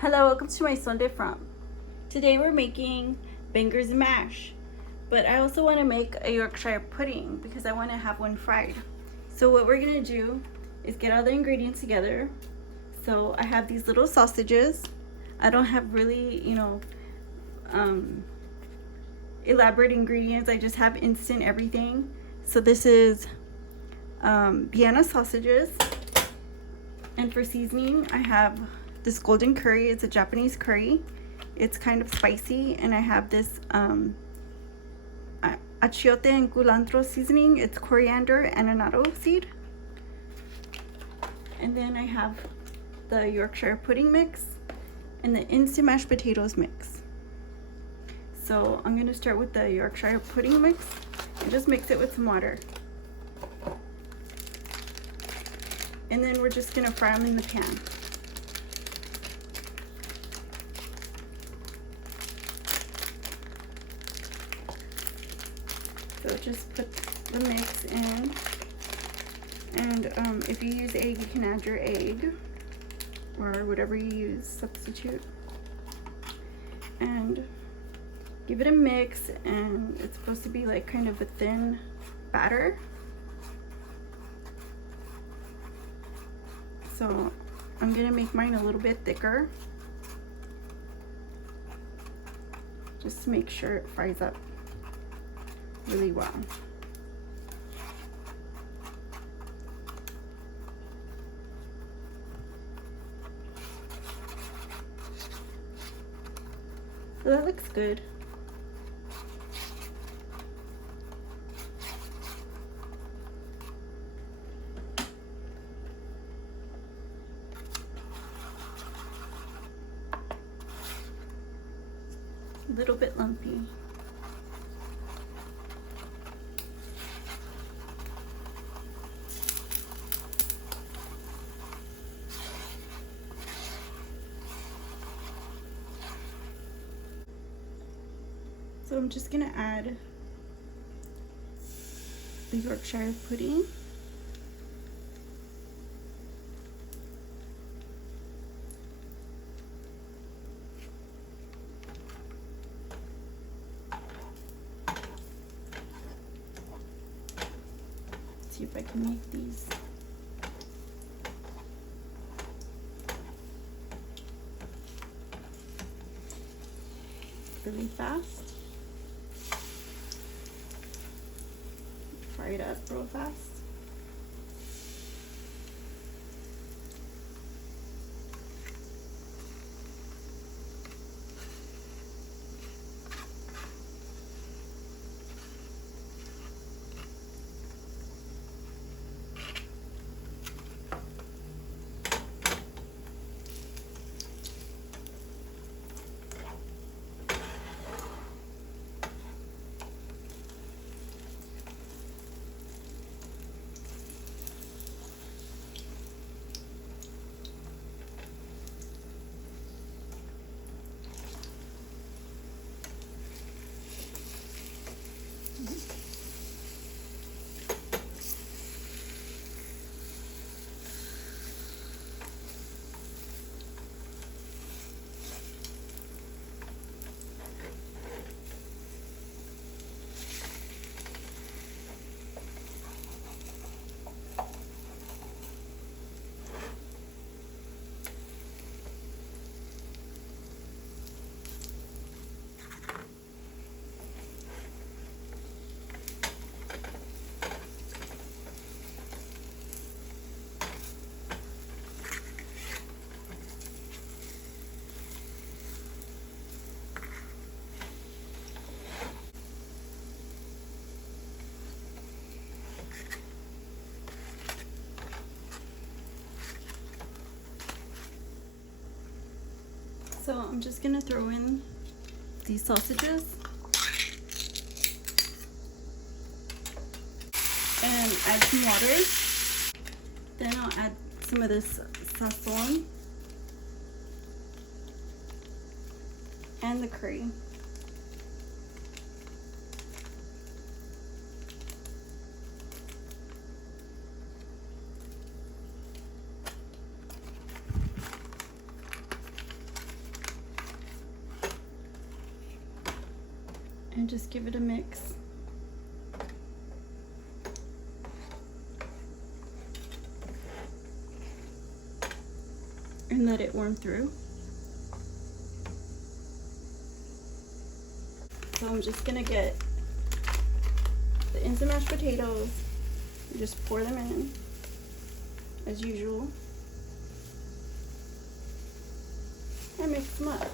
Hello, welcome to my Sunday From. Today we're making bangers and mash, but I also want to make a Yorkshire pudding because I want to have one fried. So what we're going to do is get all the ingredients together. So I have these little sausages. I don't have really, elaborate ingredients. I just have instant everything. So this is Vienna sausages. And for seasoning, I have this golden curry. It's a Japanese curry. It's kind of spicy, and I have this achiote and culantro seasoning. It's coriander and annatto seed. And then I have the Yorkshire pudding mix and the instant mashed potatoes mix. So I'm gonna start with the Yorkshire pudding mix and just mix it with some water. And then we're just gonna fry them in the pan. So just put the mix in, and if you use egg, you can add your egg or whatever you use, substitute, and give it a mix. And it's supposed to be like kind of a thin batter. So I'm gonna make mine a little bit thicker, just to make sure it fries up really well. So that looks good. A little bit lumpy. So I'm just gonna add the Yorkshire pudding. See if I can make these really fast. Fry it up real fast. So I'm just gonna throw in these sausages and add some water. Then I'll add some of this Sazon and the curry. and just give it a mix. And let it warm through. So I'm just gonna get the instant mashed potatoes and just pour them in as usual and mix them up.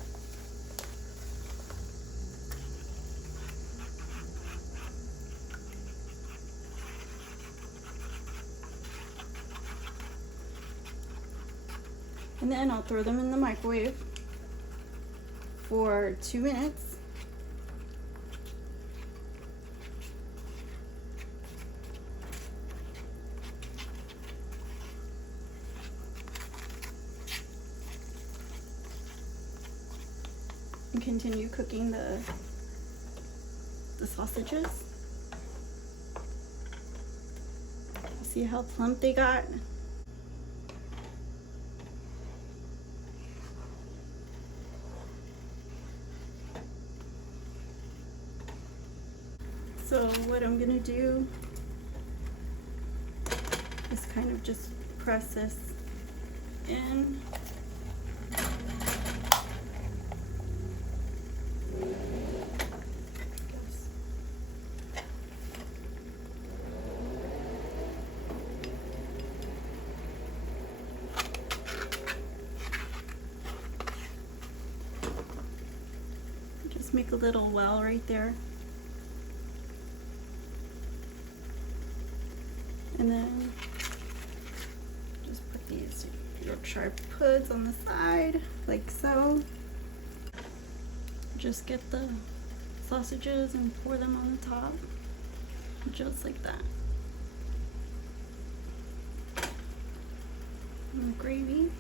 And then I'll throw them in the microwave for 2 minutes. And continue cooking the sausages. See how plump they got? So what I'm gonna do is kind of just press this in. Just make a little well right there. And then just put these Yorkshire puds on the side, like so. Just get the sausages and pour them on the top, just like that. And the gravy.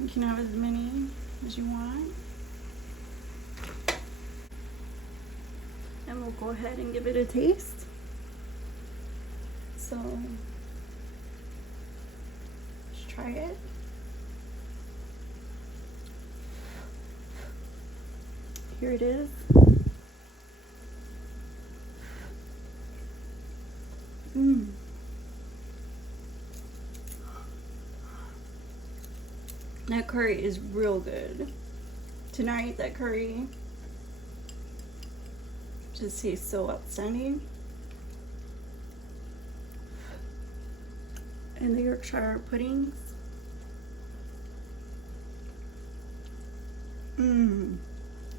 You can have as many as you want. And we'll go ahead and give it a taste. So, let's try it. Here it is. That curry is real good. Tonight, that curry just tastes so outstanding. And the Yorkshire puddings.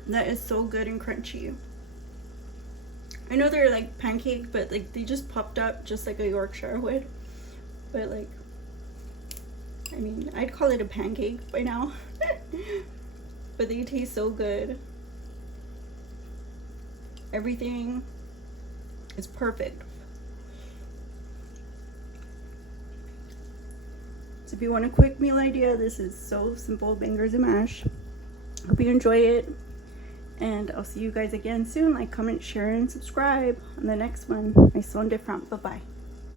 That is so good and crunchy. I know they're like pancake, but like they just popped up just like a Yorkshire would. But like, I mean, I'd call it a pancake by now. But they taste so good. Everything is perfect. So if you want a quick meal idea, this is so simple, bangers and mash. Hope you enjoy it. And I'll see you guys again soon. Like, comment, share, and subscribe on the next one. I sound different. Bye-bye.